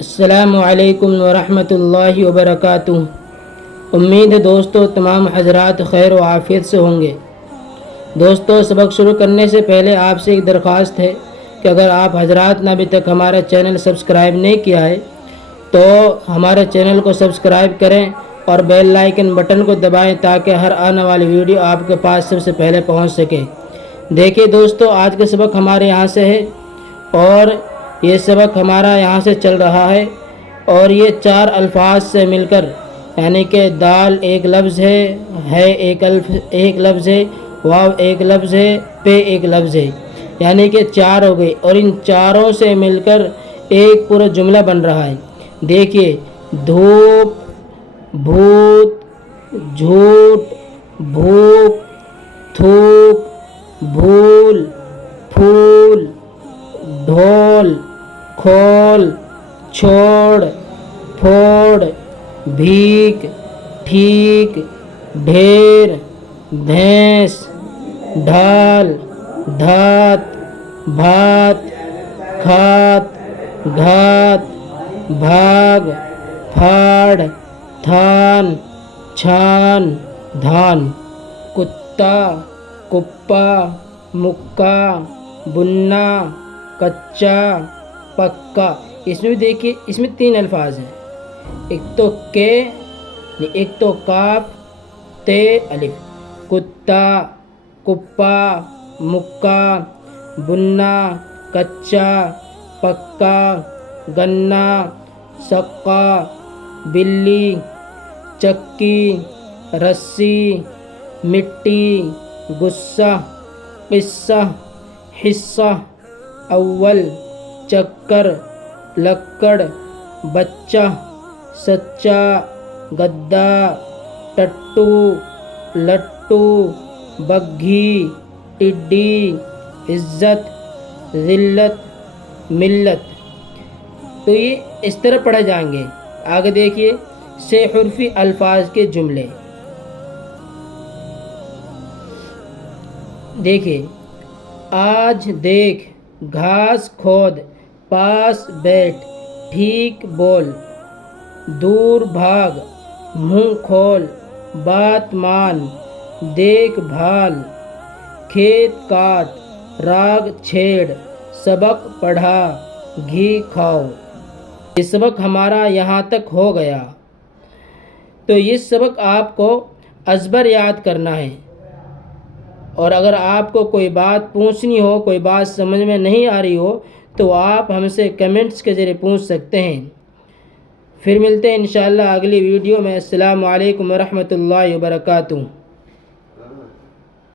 السلام علیکم ورحمۃ اللہ وبرکاتہ۔ امید ہے دوستو تمام حضرات خیر و عافیت سے ہوں گے۔ دوستو سبق شروع کرنے سے پہلے آپ سے ایک درخواست ہے کہ اگر آپ حضرات نے ابھی تک ہمارا چینل سبسکرائب نہیں کیا ہے تو ہمارے چینل کو سبسکرائب کریں اور بیل آئیکن بٹن کو دبائیں تاکہ ہر آنے والی ویڈیو آپ کے پاس سب سے پہلے پہنچ سکے۔ دیکھیے دوستو آج کا سبق ہمارے یہاں سے ہے اور یہ سبق ہمارا یہاں سے چل رہا ہے اور یہ 4 الفاظ سے مل کر یعنی کہ دال ایک لفظ ہے ایک لفظ ہے، واو ایک لفظ ہے، پے ایک لفظ ہے، یعنی کہ 4 ہو گئے اور ان چاروں سے مل کر ایک پورا جملہ بن رہا ہے۔ دیکھیے دھوپ، بھوت، جھوٹ، بھوک، تھوک، بھول، پھول، ڈھول، کھول، چھوڑ، پھوڑ، بھیک، ٹھیک، ڈھیر، بھینس، ڈھال، دھات، بھات، کھات، گھات، بھاگ، پھاڑ، تھان، چھان، دھان۔ کتا، کپا، مکا، بننا، کچا، پکا۔ اس میں بھی دیکھیے اس میں 3 الفاظ ہیں، ایک تو کے، ایک تو کاف، تے الف۔ کتا، کپا، مکا، بننا، کچا، پکا، گنا، سقا، بلی، چکی، رسی، مٹی، غصہ، قصہ، حصہ، اول، چکر، لکڑ، بچہ، سچا، گدا، ٹٹو، لٹو، بگھی، ٹڈی، عزت، ذلت، ملت۔ تو یہ اس طرح پڑھے جائیں گے۔ آگے دیکھیے 6 حرفی الفاظ کے جملے۔ دیکھیے آج دیکھ، گھاس کھود، پاس بیٹھ، ٹھیک بول، دور بھاگ، منہ کھول، بات مان، دیکھ بھال، کھیت کاٹ، راگ چھیڑ، سبق پڑھا، گھی کھاؤ۔ یہ سبق ہمارا یہاں تک ہو گیا۔ تو یہ سبق آپ کو ازبر یاد کرنا ہے اور اگر آپ کو کوئی بات پوچھنی ہو، کوئی بات سمجھ میں نہیں آ رہی ہو تو آپ ہم سے کمنٹس کے ذریعے پوچھ سکتے ہیں۔ پھر ملتے ہیں انشاءاللہ اگلی ویڈیو میں۔ السلام علیکم ورحمۃ اللہ وبرکاتہ۔